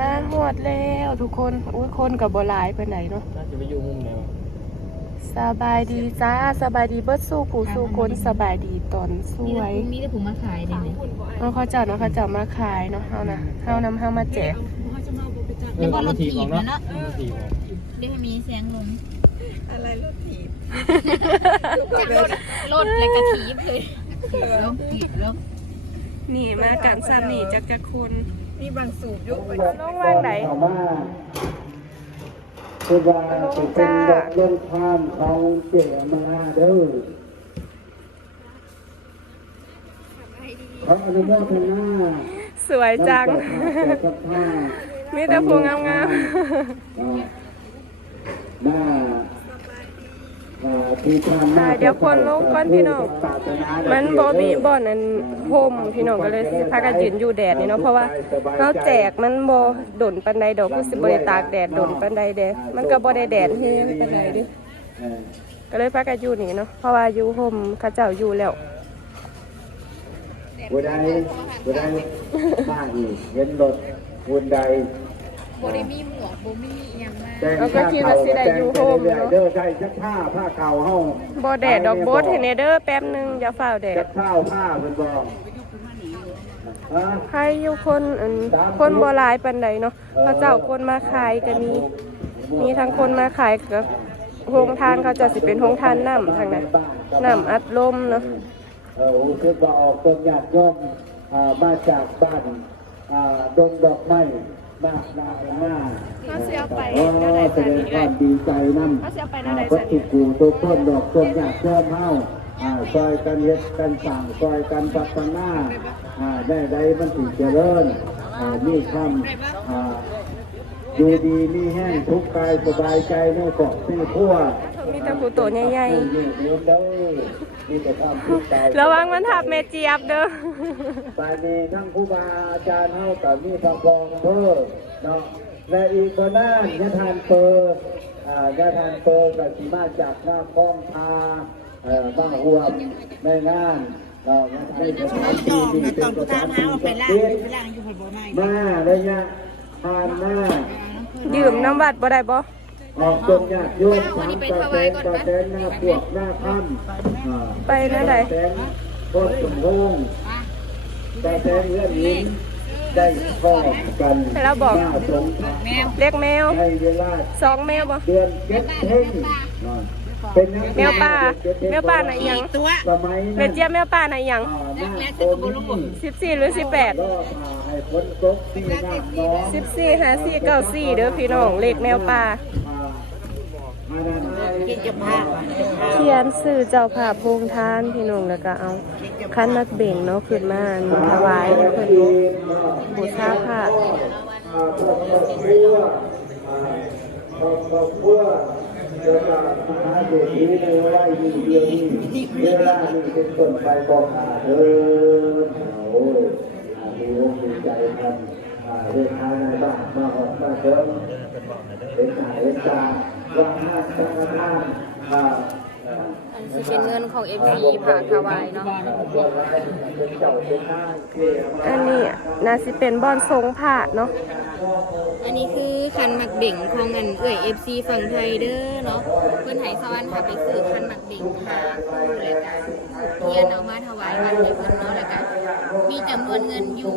มาหอดแล้วทุกคนอุ้ยคนกับบ่หลายไปไหนเนาะน่าจะไปอยู่มุมไหนวะสบายดีจ้าสบายดีเบิดสู้กูสู้คนสบายดีตอนสวยมีแต่ผมมาขายได้ไหมเขาเจ้าเนาะเขาเจ้ามาขายเนาะเฮานะเฮานำเฮามาแจกแล้วก็รถถีบนะเนาะ รถถีบ เดี๋ยวมีแสงลม อะไรรถถีบ จากรถเลยกระถีบเลยถีบแล้ว นี่มากันซ้ำนี่จักคน มีบางสูบยุบไป น้องว่างไหน คือว่าจะเป็นดอกลงทานของเจ๋มาเด้อขออนุโมทนา สวยจังมีแต่พวงงามหน้าที่ทำหน้า เดี๋ยวคนลงก่อนพี่น้องมันบ่มีบ่อนอันห่มพี่น้องก็เลยสิพากันยืนอยู่แดดนี่เนาะเพราะว่าเราแจกมันบ่ดนปานใดดอกคือสิบ่ได้ตากแดดดนปานใดแดดมันก็บ่ได้แดดแฮงปานใดดิก็เลยพากันอยู่นี่เนาะเพราะว่าอยู่ห่มเขาเจ้าอยู่แล้วบุได้มาอีกเห็นรถบุญใดบ่ได้มีหมวกบ่มีอีหยังมา เราก็คิดว่าสิได้อยู่ห่มเนาะ เด้อใส่ชักผ้าเก่าเฮา บ่แดดดอกโบสให้แน่เด้อแป๊บนึงอย่าฟ้าวแด ชั ด กผ้าเพิ่นบอกใครอยู่คนคนบ่หลายปานใดเนาะเขาเจ้าคนมาขายก็มีทั้งคนมาขายกับโรงทานเขาจะสิเป็นโรงทานน้ำทางนั้นน้ำอัดลมเนาะคือว่าออกต้นหยาดย่อมมาจากบ้านดงดอกไม้มากมากเขาเสียไป แสดงความดีใจนั่นวัตถุกูตัวต้นดอกต้นหยาดย่อมเฮาซอยกันเฮ็ดกันสั่งซอยกันพัฒนาได้มันถึงเจริญมีคำดูดีมีแห้งทุกกายสบายใจในเกาะที่พัวมีแต่ผู้โตใหญ่ๆระวังมันทับแม่เจี๊ยบเด้อไปมีทั้งครูบาอาจารย์เฮากับมีทางกองเพิ่มเนาะและอีกคนนั้นยะทานเปอร์ยะทานเปอร์กับสีมาจากหน้าคลองทาบ้าหัวแม่งานเราได้สถานที่ที่เป็นสถานที่ศักดิ์สิทธิ์มาเลยเนี่ยทานมาดื่มน้ำวัดบ่ได้บ่ออกตรงเนี่ยโยม3%หน้าพวกหน้าค่ำไปนั่นใดต้นสมพงษ์แต่เงื่อนลิ้นได้ข้อกันเราบอกเรียกแมวให้เวลา2แมวบ่เดือนเก็บเพ่งเป็นแมวป่าไหนยังเป็นเจี๊ยบแมวป่าไหนยัง14หรือ18 14 54 94เด้อพี่น้องเลขแมวป่าเขียนสื่อเจ้าภาพโรงทานพี่น้องแล้วก็เอาคันนักเบ่งเนาะขึ้นมาถวายเพิ่นบูชาพระเจ้าค่ะคุณพระเดชนี้ในเวลาอยู่เดือนนี้เวลานี้เป็นต้นไปบอกเดินโอ้มีโรคมีใจกันเดินทางในบ้านมาออกมาเดินเป็นหายเป็นตาว่าห้าสังฆทานอันนี้เป็นเงินของ FC ผากถวายเนาะอันนี้น่าสิเป็นบ่อนทรงผ้าเนาะอันนี้คือคันหมักเบ่งของเงินFC ฝั่งไทยเด้อเนาะเพิ่นให้สวรรค์ค่ะไปซื้อคันหมักเบ่งค่ะแล้วก็เทียนเอามาถวายวัดให้เพิ่นเนาะแล้วก็มีจำนวนเงินอยู่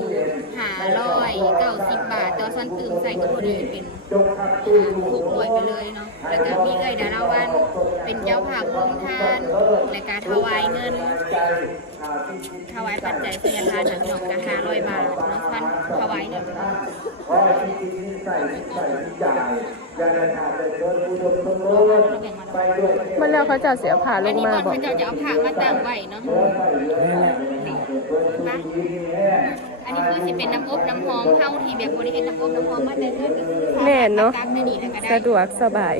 590 บาทแต่ซั่นตื่มใส่ก็บ่ได้เป็น600ไปเลยเนาะแล้วก็มีดาราวันเป็นเจ้าภาพโรงทานและการถวายเงินถวายปัจจัยสัญญาทานหนังหยอกกะ500 บาทเนาะท่านถวายเนี่ยมันแล้วเขาจะเสียผ่าลงมาบอกเขาจะเอาผ้ามาตั้งไว้เนาะอันนี้คือสิเป็นน้ำอบน้ำหอมเท่าที่แบบบริเวณน้ำอบน้ำหอมมาแต่เกิดก็คือแน่นเนาะสะดวกสบาย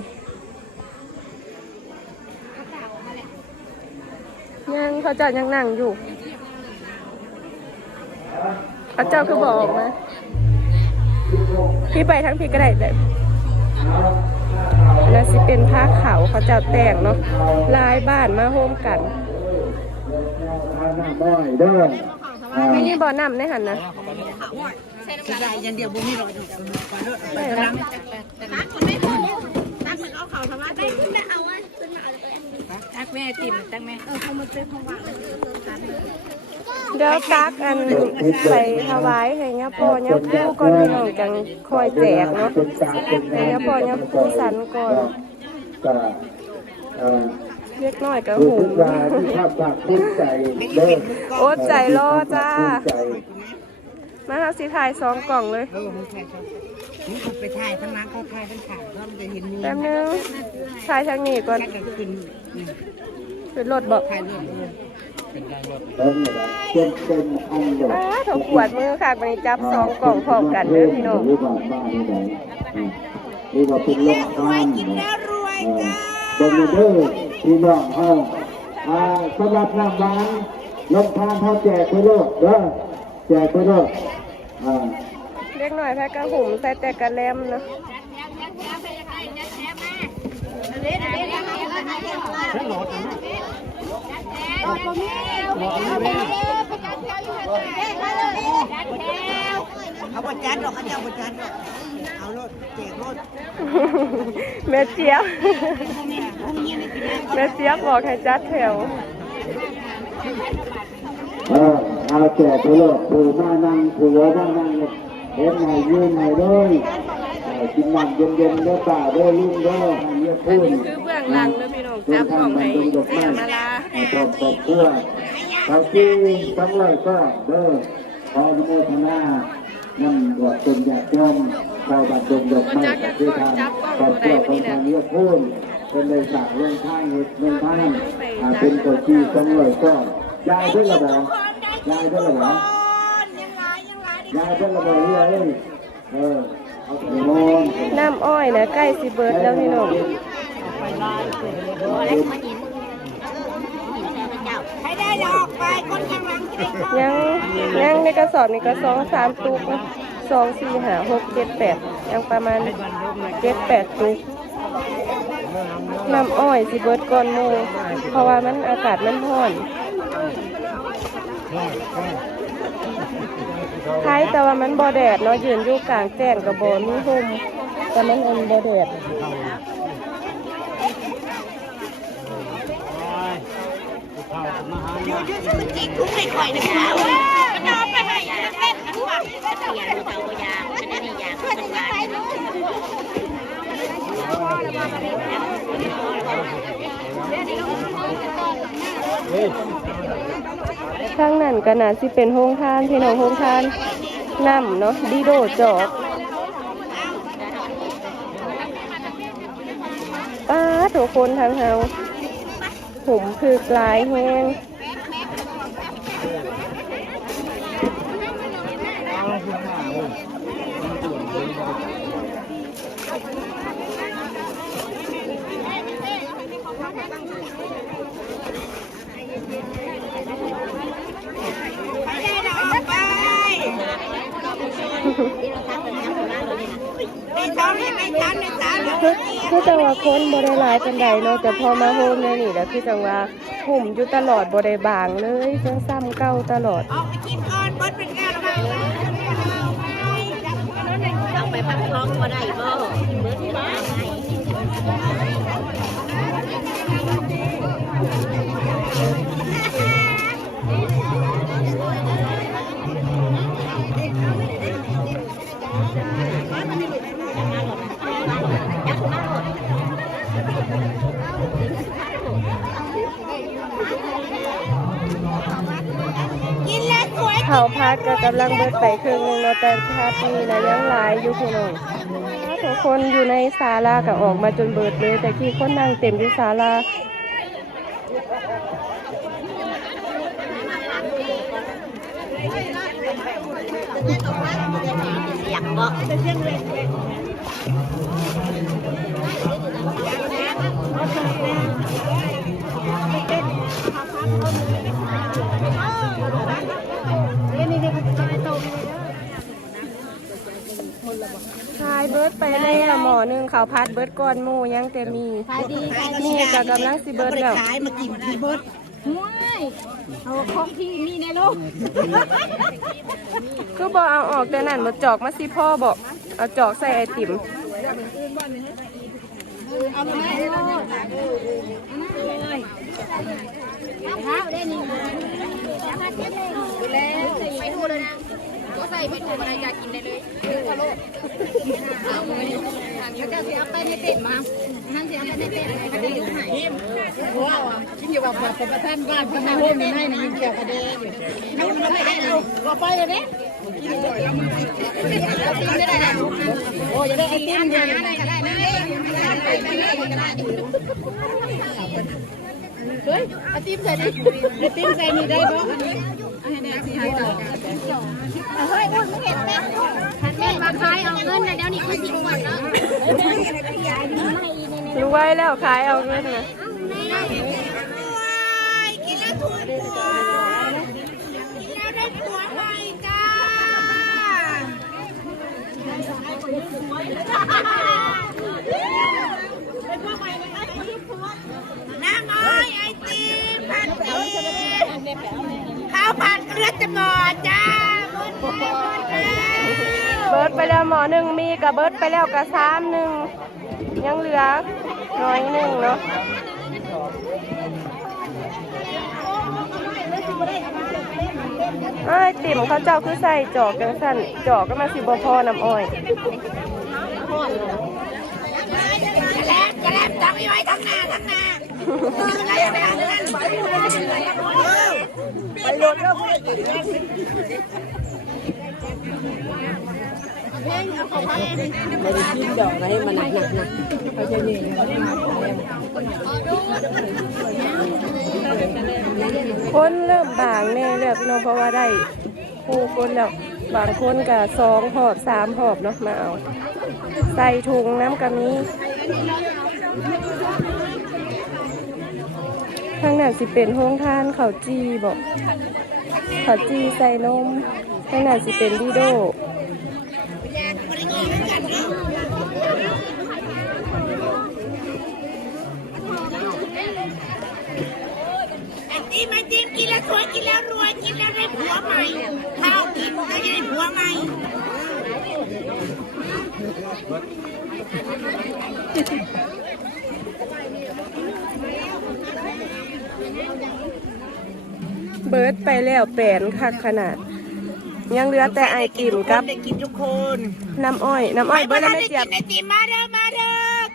ยังเขาจะยังนั่งอยู่พระเจ้าคือบอกนะพี่ไปทั้งพี่ก็ได้แบบน่าสิเป็นผ้าขาวเขาเจ้าแต่งเนาะลายบ้านมาโฮมกันไม่นี่บ่อน้ำในหันนะ จะได้ยันเดียวบุ้งนี่รออยู่ไปเถอะไปกำลังตักแม่ติ่มตักแม่เขามาเป็นของว่าง เดี๋ยวตักอันใส่ถวายให้ย่าพ่อย่าปู่ก่อนพี่น้องจังคอยแจกเนาะให้ย่าพ่อย่าปู่สันก่อน ก็ เล็กน้อยก็ ดู หู ทุกรายที่ภาพภาคภูมิใจเด้อ โอ๊ตใจรอจ้า ภูมิใจ มาเอาสิถ่าย2กล่องเลย นี่ไปถ่ายทั้งนั้นเขาถ่ายทั้งขาเขาจะเห็นมือ แป๊บนึงถ่ายทางนี้ก่อน ขึ้น เป็นรถบอก ถ่ายรูป เต็มเลยนะเต็มอันเดียว ถ้าขวดมือค่ะวันนี้จับ2กล่องพร้อมกันเด้อพี่น้อง หรือว่าบ้านที่ไหนหรือว่าเป็นโรงทานบนเด้อพี่น้องสำหรับรางวัลโรงทานเขาแจกไปโลดเด้อแจกไปโลด เล็กน้อยแพ้กระหุ่มใส่แต่กระแลมเนาะเอาบทจัดหรอกเขาจะเอาบทจัดเอารถแจกรถ แม่เจี๊ยบแม่เจี๊ยบบอกให้จัดแถว เอาแจกไปโลดถือมานั่งถือมานั่งเห็นไหนยืนไหนเลยกินน้ำเย็นๆเด้อป่าเด้อลุงเด้อให้เยอะ อัน ขึ้น นี้คือเบื้องหลังเด้อพี่น้องจับกล่องให้แม่มาลา ขอบเพื่อเขาที่ทั้งเลยก็เด้อขออนุโมทนานั่นบวชเป็นญาติโยมชาวบ้านดงดอกไม้กับที่ทางครอบครัวของทางเยอะขึ้นเป็นเลยสั่งลงท่าเหตุลงท่านเป็นตัวที่ทั้งเลยก็ยายเพื่อนระบยายเพื่อนระบยายเพื่อนระบเลยเอาไปนอน น้ำอ้อยนะใกล้สิเบิดแล้วพี่น้อง ให้ได้ดอกไปคนข้างหลังที่ได้ ยังในกระสอบนี่ก็2-3 ตุกนะ2 4 5 6 7 8ยังประมาณ7-8 ตุกน้ำอ้อยสิเบิดก่อนหมู่เพราะว่ามันอากาศมันร้อนคล้ายแต่ว่ามันบ่แดดเนาะยืนอยู่กลางแจ้งกับบ่มีร่มแต่มันบ่แดดจิกคุ้มไม่ค่อยนะคะมันเอาไปให้เต้นทั่วเสียงเจ้ายาฉันได้ยาเพื่อนจะไปเลย ทางนั้นก็น่าสิเป็นโรงทานพี่น้องโรงทานน้ำเนาะดีโดจอกป้าทุกคนทางเฮาผมคือกลายแห้งคือจังว่าคนบ่ได้หลายปานใดเนาะแต่พอมาโฮมแนวนี้แล้วคือจังว่าหุ่มอยู่ตลอดบ่ได้บางเลยจังซ้ำเก่าตลอด ออกไปกินก่อนเบิดเป็นแก้วแล้วต้องไปพักท้องก็ได้บ่เบิดมาเขาพัดก็กำลังเบิดไปครึ่งหนึงเนาะแต่พัดนี่นะยังหลายอยู่พี่น้องทุกคนอยู่ในศาลาก็ออกมาจนเบิดเลยแต่ที่คนนั่งเต็มที่ศาลา อยากบอกขายเบิดไปเลยอะหมอหนึ่งเขาวพัดเบิดก่อนหมูยังแต่มีนี่ก็กำลังสิเบิดแล้ว ขายมากินที่เบิด เอาของที่มีในลูก คือบ่เอาออกแต่นั่นมาจอกมาสิพ่อบอกเอาจอกใส่ไอติม เอาไปให้ลูกเท้าได้นี่แล้วไปดูเลยนะก็ใส่ไปดูอะไรจะกินได้เลยทะลุเอาเลยแล้วก็เอาไปในเต็ดมาท่านจะเอาไปในเต็ดอะไรก็ได้อยู่ไหนว้าวคิดอยู่ว่าเป็นประธานบ้านพนักงานให้ในเกี่ยวกับเด็กให้มันไม่ให้เราก็ไปเลยเนี่ยโอ้ยได้ไอติมยังไงก็ได้นะเฮ้ยไอติมใส่ดิไอติมใส่นี่ได้บ่ให้แดงสิให้ต่อเฮ้ยอ้วนไม่เห็นแม่แม่มาขายเอาเงินนะเดี๋ยวนี้คือสิบวันเนาะ รู้ไว้แล้วขายเอาเงินนะ กินแล้วถูกผัวกินแล้วได้ผัวใหม่จ้าน้ำอ้อยไอติมผัดข้าวผัดเกลือจะหมอจ้าเบิร์ดไปแล้วหมอหนึ่งมีกับเบิร์ดไปแล้วกับ3หนึ่งยังเหลือน้อยหนึ่งเนาะไอติ่มเขาเจ้าคือใส่จอกจังสั่นจอกก็มาสิบ่พอน้ำอ้อย กระแลมตั้งไว้ข้างหน้าไปโดนแล้วไม่ได้กินดอกอะไรมันหนักเขาจะมีคนเริ่มบางแน่เลือกน้องเพราะว่าได้ผู้คนแล้วบางคนก็2 หอบ 3 หอบเนาะมาเอาใส่ถุงน้ำกะมีข้างหน้าสิเป็นโฮงทานข้าวจีบอกข้าวจีใส่นมข้างหน้าสิเป็นดีโดมาจิ้มกินแล้วสวยกินแล้วรวยกินแล้วได้ผัวใหม่ข้าวกินแล้วจะได้ผัวใหม่เบิร์ดไปแล้วแปนคักขนาดยังเหลือแต่ไอติมกับ ได้กินทุกคน น้ำอ้อยเบิร์ดแล้วไม่เจี๊ยบ ไอติมมาเด้อ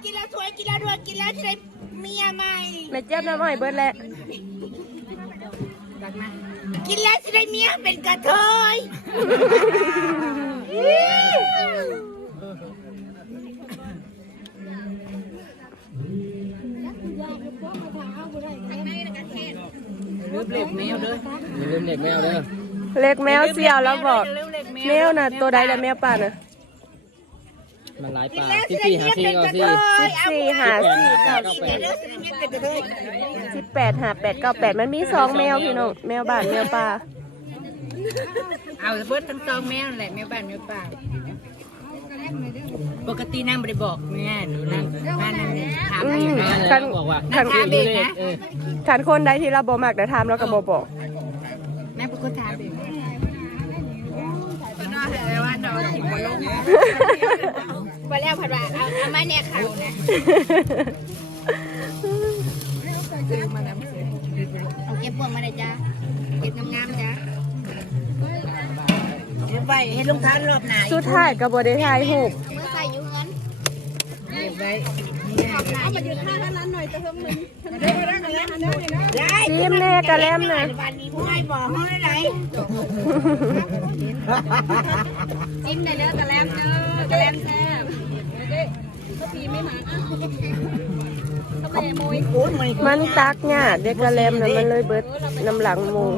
กินแล้วสวยกินแล้วรวยกินแล้วจะได้เมียใหม่ ไม่เจี๊ยบน้ำอ้อยเบิร์ดแล้ว กินแล้วจะได้เมียเป็นกระเทยลืมเล็กแมวเด้อ เล็กแมวเสียวแล้วบอกแมวน่ะตัวใดแล้วแมวป่าน่ะ มันหลายป่า14 54 14 54 98 มันมี2แมวพี่น้องแมวบ้านแมวป่า เอาเบิร์ดทั้งสองแมวแหละแมวบ้านแมวป่าปกตินางไม่ได้บอกแม่หนูนั่งถามอยู่นะ คัน บอกว่า คัน ถามเองนะ คันคนใดที่เราบ่มักได้ถามแล้วก็บ่บอก แม่เป็นคนถามเองน่าเห็นเลยว่าน้องถิ่นบนโลกไปแล้วผัดว่าเอามาเนี่ยเขานะเอาเก็บพวงมาเลยจ้าเก็บงามๆจ้าเก็บไว้ให้ลูกค้ารอบไหน สุดท้ายก็บ่ได้ถ่ายรูป เมื่อใส่อยู่เงินเก็บไว้เอามายืนข้างร้านหน่อยจะเพิ่มมึงได้ ซิมแน่กะแลมน่ะ วันนี้ผู้ให้บอกห้องอะไรจิ้มได้เด้อกระแลมเด้อกระแลมแซ่บก็ปีไม่มาก็ไปมวยกูมวย มันตักยากเด็กกะแลมน่ะมันเลยเบิดน้ำหลังหมู่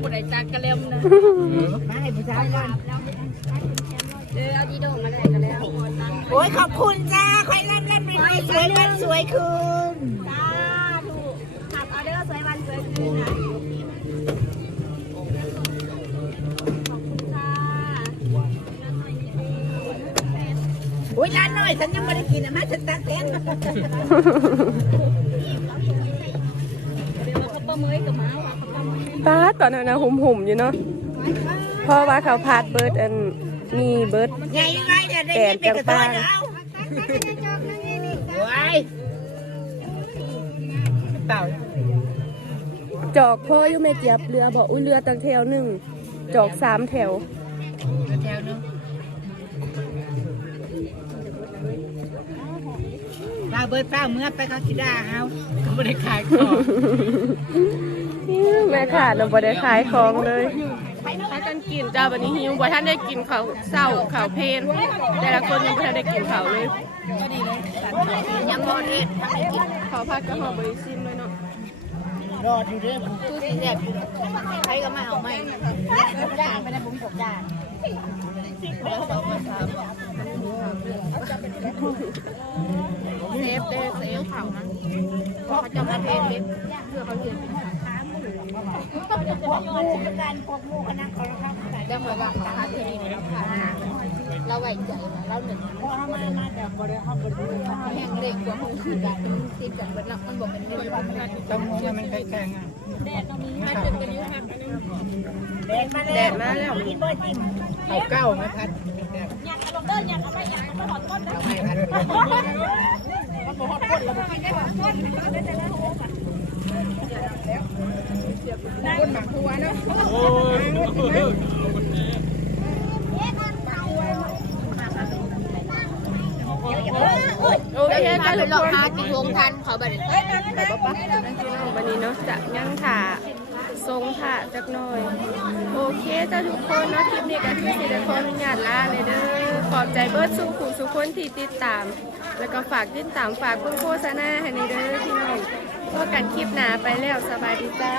ผู้ใดจักกระแลมนะมาให้ผู้ชายกันเอาดีโดมาได้กระแลมโอ้ยขอบคุณจ้าใครเล่นไปสวยวันสวยคืนจ้าถูกขับออเดอร์สวยวันสวยคืนนะโอ้ยร้านหน่อยฉันยังไม่ได้กินนะแม่ฉันตักเต้นเดี๋ยวมาข้าวปลาเมยกับ ป้าตอนนั้นนะหุ่มๆอยู่เนาะเพราะว่าเขาพาดเบิร์ดอันมีเบิร์ดแอนจังปางจอกพ่ออยู่แม่เจี๊ยบเรือบอกอุ้ยเรือตั้งแถวหนึ่งจอก3 แถวป้าเบิดป้าเมื่อไปเขาคิดด่าเฮาเขาไม่ได้ขายของ แม่ค่ะเราบ่ได้ขายของเลยพากันกินจ้าวันนี้หิวบ่ท่านได้กินข้าวเศร้าข้าวเพลนแต่ละคนยังบ่ทันได้กินข้าวเลย ยังพอเทศทำให้กิน ข้าวผัดกะเพราบริซิมเลยเนาะ รออยู่เด้อตู้สีแสบอยู่ใครก็มาเอาไม่ด่าไม่ได้บุ้งผมด่า เซฟเด้เซฟเขานะเขาจะมาเทศเล็บเพื่อเขาเรียนได้เหมือนว่าเขาคัดเทนี่ในราคาเราไว้ใจเราหนึ่งแห่งเด็กกว่าคนอื่นกันติดกันเบิดแล้วมันบอกเป็นเรื่องต้องมองว่ามันใกล้ๆอ่ะแดดมาแล้วเอาเก้ามาพัดโอเคค่ะทุก หลอก คน หากินวงทันเขาแบบนี้ วันนี้เนาะจะยังถ่าทรงถ่าจักหน่อยโอเคจ้าทุกคนเนาะคลิปนี้ก็คือสิได้ขออนุญาตลาเลยเด้อขอบใจเบิร์ดสู้ผู้สุคนที่ติดตาม แล้วก็ฝากติดตามฝากเบิ่งโฆษณาให้ในเด้อพี่น้องพบกันคลิปหน้าไปแล้วสบายดีจ้า